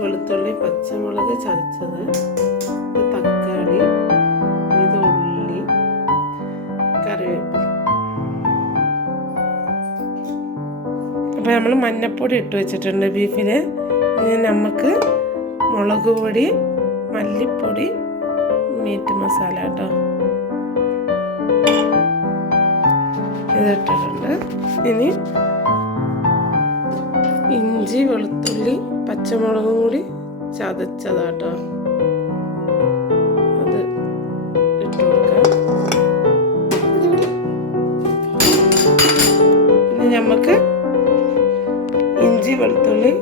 വെളുത്തുള്ളി പച്ചമുളക് ചതച്ചത് തക്കാളി ഇത് ഉള്ളി കറിവേപ്പില. അപ്പോൾ നമ്മൾ മഞ്ഞപ്പൊടി ഇട്ട് വെച്ചിട്ടുണ്ട് ബീഫിൽ നമുക്ക് മുളക് പൊടി മല്ലിപ്പൊടി മീറ്റ് മസാല കേട്ടോ. ഇതിട്ടിട്ടുണ്ട്. ഇനി ഇഞ്ചി വെളുത്തുള്ളി പച്ചമുളകും കൂടി ചതച്ചതാട്ടോ. അത് ഇട്ട് കൊടുക്കാം. ഇനി നമുക്ക് ഇഞ്ചി വെളുത്തുള്ളി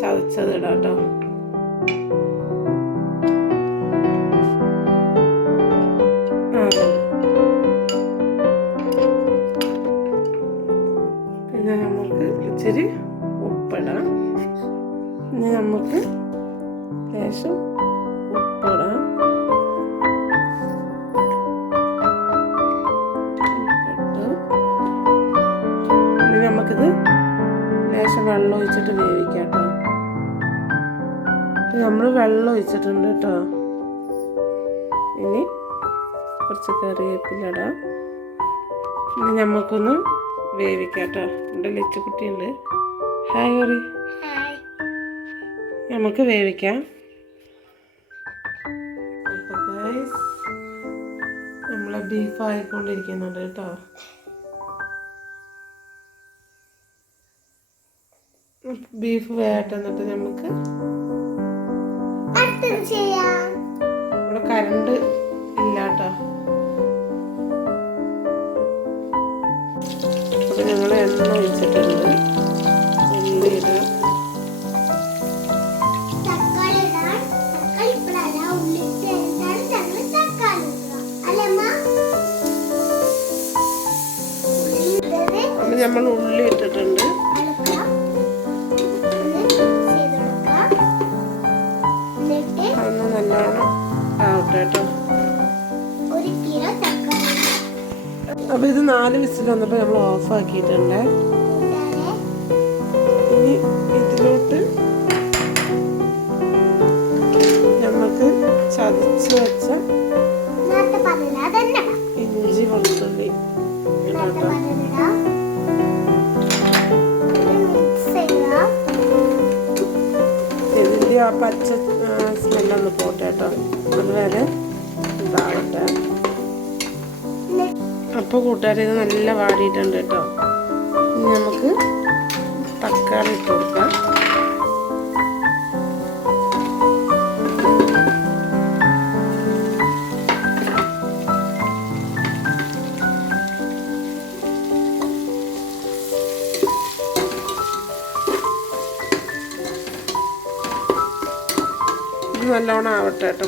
ചതച്ചത് ഇടാം കേട്ടോ ഇനി നമുക്ക് ലേശം ഉപ്പിടാം. ഇനി നമുക്കിത് ലേശം വെള്ളം ഒഴിച്ചിട്ട് വേവിക്കാം കേട്ടോ. നമ്മൾ വെള്ളം ഒഴിച്ചിട്ടുണ്ട് കേട്ടോ. ഇനി കുറച്ച് കറിവേപ്പിലിടാം ഇനി നമുക്കൊന്ന് വേവിക്കാം കേട്ടോ. എന്റെ ലിച്ചുകുട്ടിയുണ്ട് ഹായ് കറി നമുക്ക് വേവിക്കാം. അപ്പോൾ ഗൈസ് നമ്മളെ ബീഫ് ആയിക്കൊണ്ടിരിക്കുന്നുണ്ട് കേട്ടോ. ബീഫ് വേട്ട എന്നിട്ട് നമുക്ക് അടുത്തത് ചെയ്യാം. ഇവിടെ കരണ്ട് ഇല്ല കേട്ടോ. അപ്പൊ ഞങ്ങൾ എണ്ണ ഒഴിച്ചിട്ടുണ്ട്. ഇട്ടത് നമ്മൾ ഉള്ളി ഇട്ടിട്ടുണ്ട്. അപ്പൊ ഇത് നാല് വിസിൽ വന്നപ്പോൾ നമ്മൾ ഓഫ് ആക്കിയിട്ടുണ്ട്. ഇനി ഇതിലോട്ട് നമുക്ക് ചതച്ച് വെച്ച അതുവരെ ഇതാവട്ടെ. അപ്പോൾ കൂട്ടുകാർ ഇത് നല്ല വാടിയിട്ടുണ്ട് കേട്ടോ. ഇനി നമുക്ക് തക്കാളി ഇട്ട് കൊടുക്കാം. നല്ലോണം ആവട്ടെ കേട്ടോ.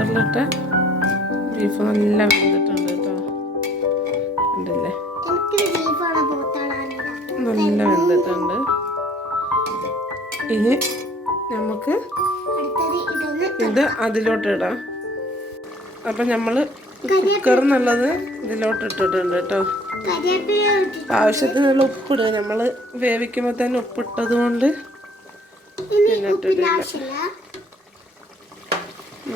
കുക്കറിലിട്ട് ബീഫ് നല്ല വെന്തിട്ടുണ്ട് കേട്ടോ. കണ്ടില്ലേ? നല്ല വെന്തിട്ടുണ്ട്. ഇനി നമുക്ക് ഇത് അതിലോട്ട് ഇടാം അപ്പം നമ്മൾ കുക്കർ എന്നുള്ളത് ഇതിലോട്ട് ഇട്ടിട്ടുണ്ട് കേട്ടോ ആവശ്യത്തിനുള്ള ഉപ്പിടുക നമ്മൾ വേവിക്കുമ്പോൾ തന്നെ ഉപ്പിട്ടത് കൊണ്ട് ഇനി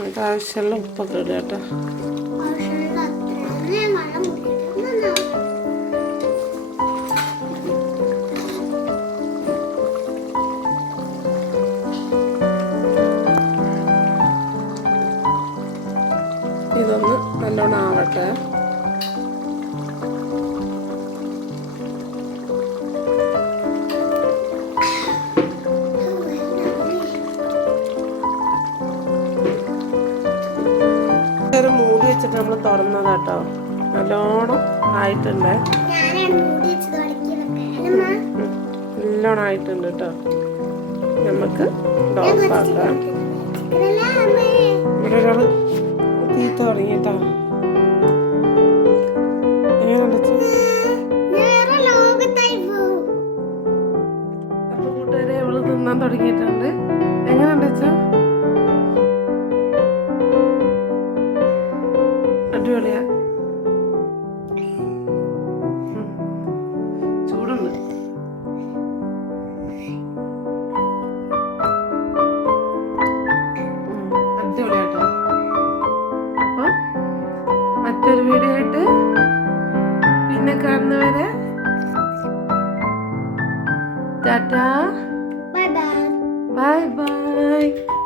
ആവശ്യമുള്ള ഉപ്പൊക്കെ ഇടുക കേട്ടോ. ഇതൊന്ന് നല്ലോണം ആവട്ടെ. ഒരു മൂടി വെച്ചിട്ട് നമ്മൾ തുറന്നതാട്ടോ. നല്ലോണം ആയിട്ടുണ്ട്. നല്ലോണം ആയിട്ടുണ്ട് കേട്ടോ നമുക്ക് ചിക്കനല്ല അമ്മേ. ഇവിടെ ഒരാൾ തീത്ത തുടങ്ങിട്ടാ അപ്പൊ കൂട്ടുകാരെ അവൾ തിന്നാൻ തുടങ്ങിയിട്ടുണ്ട്. Bye bye. Bye bye.